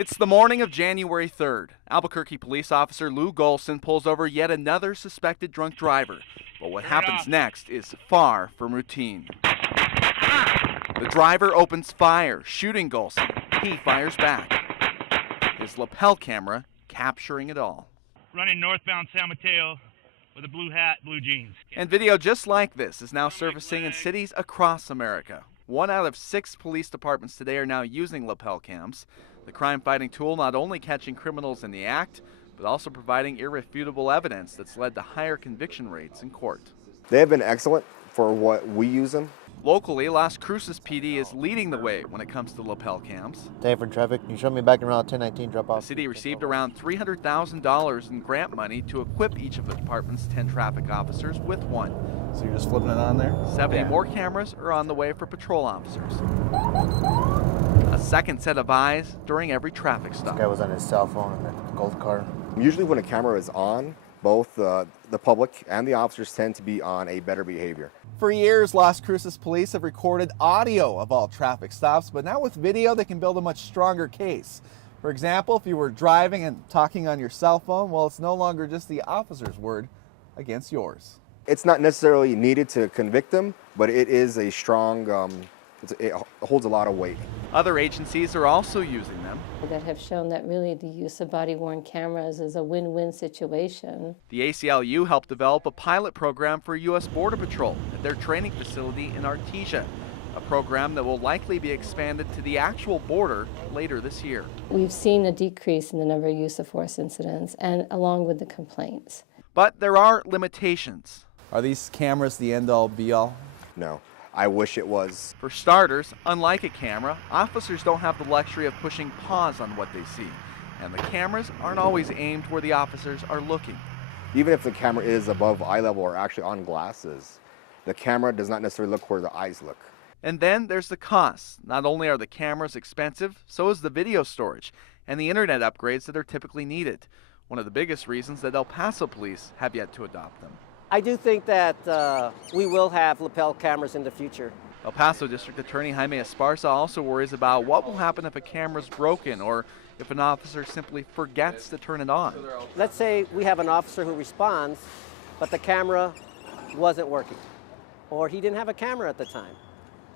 It's the morning of January 3rd. Albuquerque police officer Lou Golson pulls over yet another suspected drunk driver. But what happens next is far from routine. The driver opens fire, shooting Golson. He fires back. His lapel camera capturing it all. Running northbound San Mateo with a blue hat, blue jeans. And video just like this is now surfacing in cities across America. 1 out of 6 police departments today are now using lapel cams. The crime-fighting tool not only catching criminals in the act, but also providing irrefutable evidence that's led to higher conviction rates in court. They have been excellent for what we use them. Locally, Las Cruces PD is leading the way when it comes to lapel cams. Different traffic. You showed me back around 1019 drop off. The city received around $300,000 in grant money to equip each of the department's 10 traffic officers with one. So you're just flipping it on there? 70 more cameras are on the way for patrol officers. A second set of eyes during every traffic stop. This guy was on his cell phone in the gold car. Usually when a camera is on, both the public and the officers tend to be on a better behavior. For years, Las Cruces Police have recorded audio of all traffic stops, but now with video, they can build a much stronger case. For example, if you were driving and talking on your cell phone, well, it's no longer just the officer's word against yours. It's not necessarily needed to convict them, but it is a strong, it holds a lot of weight. Other agencies are also using them. That have shown that really the use of body-worn cameras is a win-win situation. The ACLU helped develop a pilot program for U.S. Border Patrol at their training facility in Artesia, a program that will likely be expanded to the actual border later this year. We've seen a decrease in the number of use of force incidents, and along with the complaints. But there are limitations. Are these cameras the end-all, be-all? No. I wish it was. For starters, unlike a camera, officers don't have the luxury of pushing pause on what they see, and the cameras aren't always aimed where the officers are looking. Even if the camera is above eye level or actually on glasses, the camera does not necessarily look where the eyes look. And then there's the costs. Not only are the cameras expensive, so is the video storage and the internet upgrades that are typically needed. One of the biggest reasons that El Paso police have yet to adopt them. I do think that we will have lapel cameras in the future. El Paso District Attorney Jaime Esparza also worries about what will happen if a camera's broken or if an officer simply forgets to turn it on. Let's say we have an officer who responds, but the camera wasn't working, or he didn't have a camera at the time.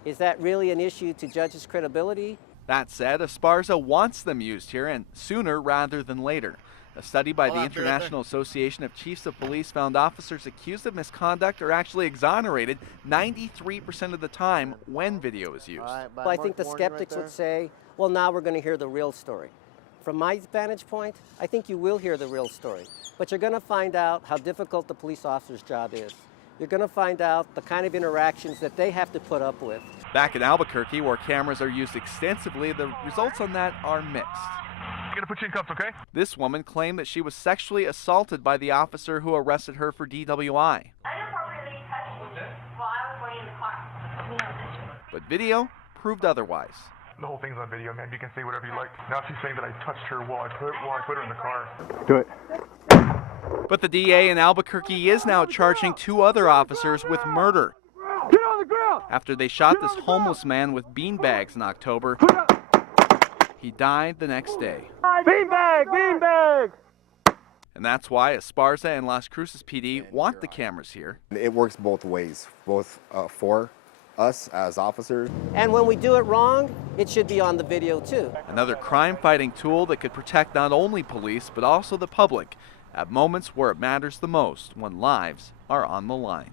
Is that really an issue to judge his credibility? That said, Esparza wants them used here, and sooner rather than later. A study by the International Association of Chiefs of Police found officers accused of misconduct are actually exonerated 93% of the time when video is used. Well, I think the skeptics would say, well, now we're going to hear the real story. From my vantage point, I think you will hear the real story, but you're going to find out how difficult the police officer's job is. You're going to find out the kind of interactions that they have to put up with. Back in Albuquerque, where cameras are used extensively, the results on that are mixed. I'm gonna put you in cuffs, okay? This woman claimed that she was sexually assaulted by the officer who arrested her for DWI. Inappropriately touched me while I was going in the car. But video proved otherwise. The whole thing's on video, man. You can say whatever you like. Now she's saying that I touched her while I put her in the car. Do it. But the DA in Albuquerque is now charging 2 other officers with murder. Get on the ground! After they shot this homeless man with beanbags in October, he died the next day. Beanbag! Beanbag! And that's why Esparza and Las Cruces PD want the cameras here. It works both ways, both for us as officers. And when we do it wrong, it should be on the video too. Another crime-fighting tool that could protect not only police, but also the public at moments where it matters the most, when lives are on the line.